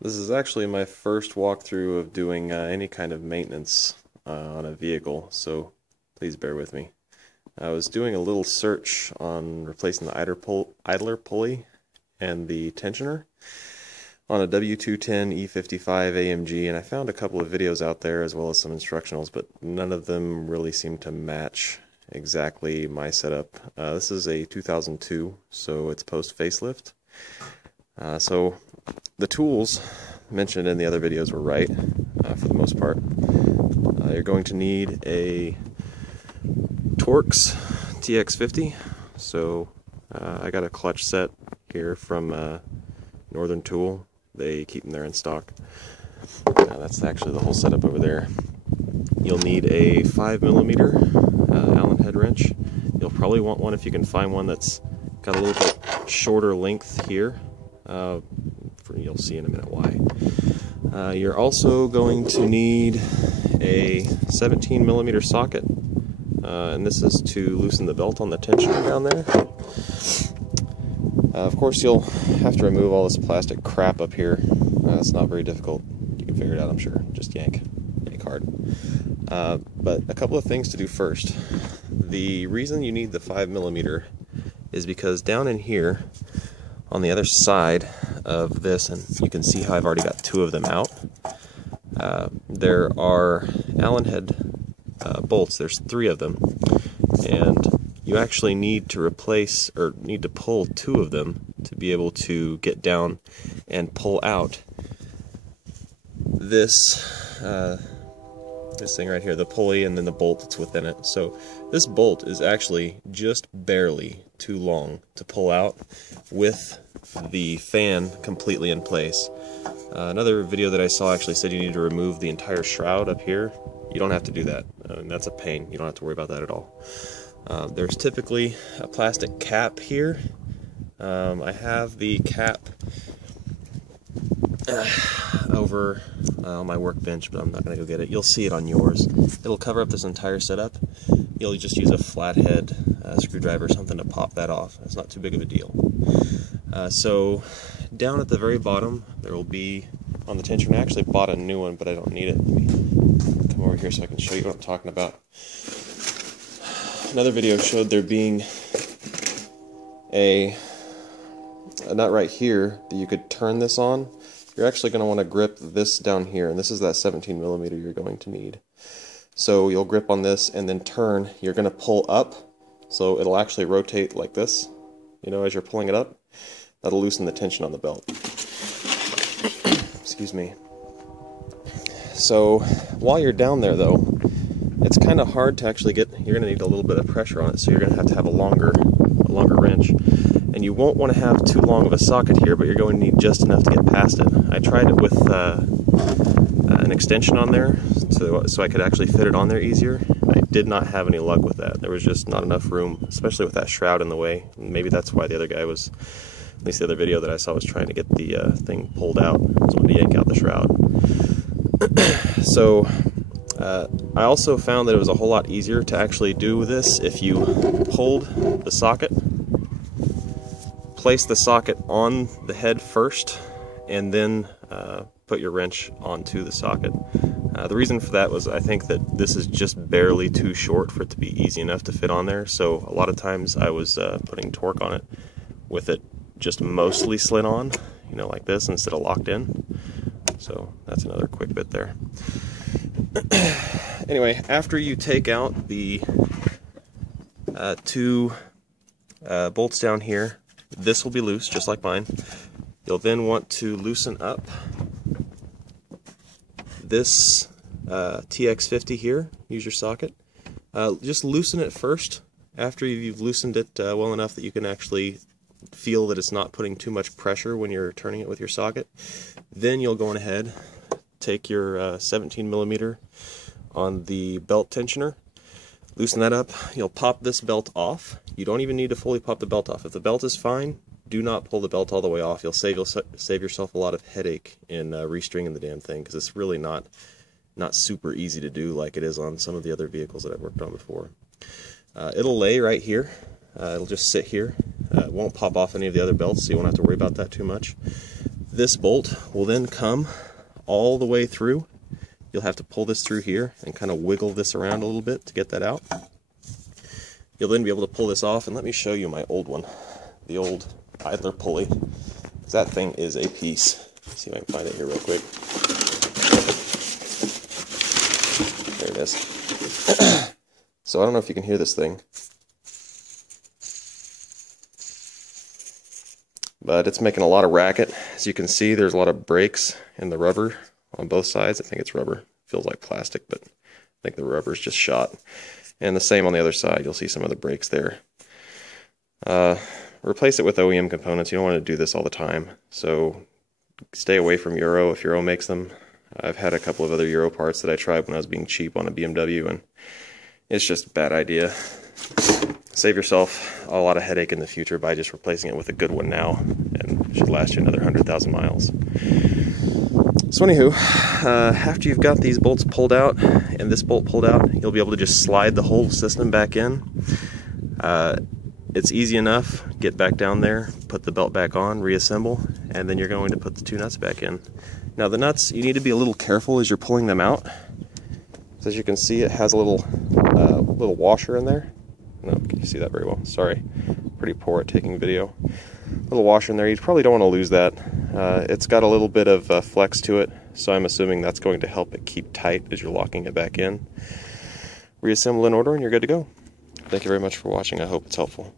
This is actually my first walkthrough of doing any kind of maintenance on a vehicle, so please bear with me. I was doing a little search on replacing the idler pulley and the tensioner on a W210 E55 AMG, and I found a couple of videos out there as well as some instructionals, but none of them really seem to match exactly my setup. This is a 2002, so it's post facelift. So the tools mentioned in the other videos were right, for the most part. You're going to need a Torx TX50. So I got a clutch set here from Northern Tool. They keep them there in stock. That's actually the whole setup over there. You'll need a 5mm Allen head wrench. You'll probably want one if you can find one that's got a little bit shorter length here. You'll see in a minute why. You're also going to need a 17mm socket, and this is to loosen the belt on the tensioner down there. Of course, you'll have to remove all this plastic crap up here. It's not very difficult. You can figure it out, I'm sure. Just yank hard. But a couple of things to do first. The reason you need the 5mm is because down in here, on the other side of this, and you can see how I've already got two of them out, there are Allen head bolts. There's 3 of them, and you actually need to replace, or need to pull 2 of them to be able to get down and pull out this this thing right here, the pulley, and then the bolt that's within it. So this bolt is actually just barely too long to pull out with the fan completely in place. Another video that I saw actually said you need to remove the entire shroud up here. You don't have to do that. That's a pain. You don't have to worry about that at all. There's typically a plastic cap here. I have the cap over on my workbench, but I'm not going to go get it. You'll see it on yours. It'll cover up this entire setup. You'll just use a flathead screwdriver or something to pop that off. It's not too big of a deal. So down at the very bottom there will be, on the tensioner, I actually bought a new one, but I don't need it. Let me come over here so I can show you what I'm talking about. Another video showed there being a nut right here that you could turn this on. You're actually going to want to grip this down here, and this is that 17mm you're going to need. So you'll grip on this and then turn. You're going to pull up, so it'll actually rotate like this, you know, as you're pulling it up. That'll loosen the tension on the belt. Excuse me. So while you're down there though, it's kind of hard to actually get, you're going to need a little bit of pressure on it, so you're going to have a longer wrench. And you won't want to have too long of a socket here, but you're going to need just enough to get past it. I tried it with an extension on there so I could actually fit it on there easier. I did not have any luck with that. There was just not enough room, especially with that shroud in the way. Maybe that's why the other guy was, at least the other video that I saw, was trying to get the thing pulled out. I was wanting to yank out the shroud. So I also found that it was a whole lot easier to actually do this if you pulled the socket, place the socket on the head first, and then put your wrench onto the socket. The reason for that was I think that this is just barely too short for it to be easy enough to fit on there, so a lot of times I was putting torque on it with it just mostly slid on, you know, like this, instead of locked in. So that's another quick bit there. Anyway, after you take out the 2 bolts down here, this will be loose, just like mine. You'll then want to loosen up this TX50 here. Use your socket. Just loosen it first. After you've loosened it well enough that you can actually feel that it's not putting too much pressure when you're turning it with your socket, then you'll go on ahead, take your 17mm on the belt tensioner, loosen that up. You'll pop this belt off. You don't even need to fully pop the belt off. If the belt is fine, do not pull the belt all the way off. You'll save yourself a lot of headache in restringing the damn thing, because it's really not super easy to do like it is on some of the other vehicles that I've worked on before. It'll lay right here. It'll just sit here. It won't pop off any of the other belts, so you won't have to worry about that too much. This bolt will then come all the way through. You'll have to pull this through here and kind of wiggle this around a little bit to get that out. You'll then be able to pull this off, and let me show you my old one, the old idler pulley. That thing is a piece. Let's see if I can find it here real quick. There it is. So I don't know if you can hear this thing, but it's making a lot of racket. As you can see, there's a lot of breaks in the rubber on both sides. I think it's rubber. Feels like plastic, but I think the rubber's just shot. And the same on the other side. You'll see some of the breaks there. Replace it with OEM components. You don't want to do this all the time. So stay away from Euro if Euro makes them. I've had a couple of other Euro parts that I tried when I was being cheap on a BMW, and it's just a bad idea. Save yourself a lot of headache in the future by just replacing it with a good one now, and it should last you another 100,000 miles. So anywho, after you've got these bolts pulled out and this bolt pulled out, you'll be able to just slide the whole system back in. It's easy enough. Get back down there, put the belt back on, reassemble, and then you're going to put the two nuts back in. Now the nuts, you need to be a little careful as you're pulling them out. So as you can see, it has a little washer in there. No, can you see that very well? Sorry, pretty poor at taking video. Little washer in there. You probably don't want to lose that. It's got a little bit of flex to it, so I'm assuming that's going to help it keep tight as you're locking it back in. Reassemble in order and you're good to go. Thank you very much for watching. I hope it's helpful.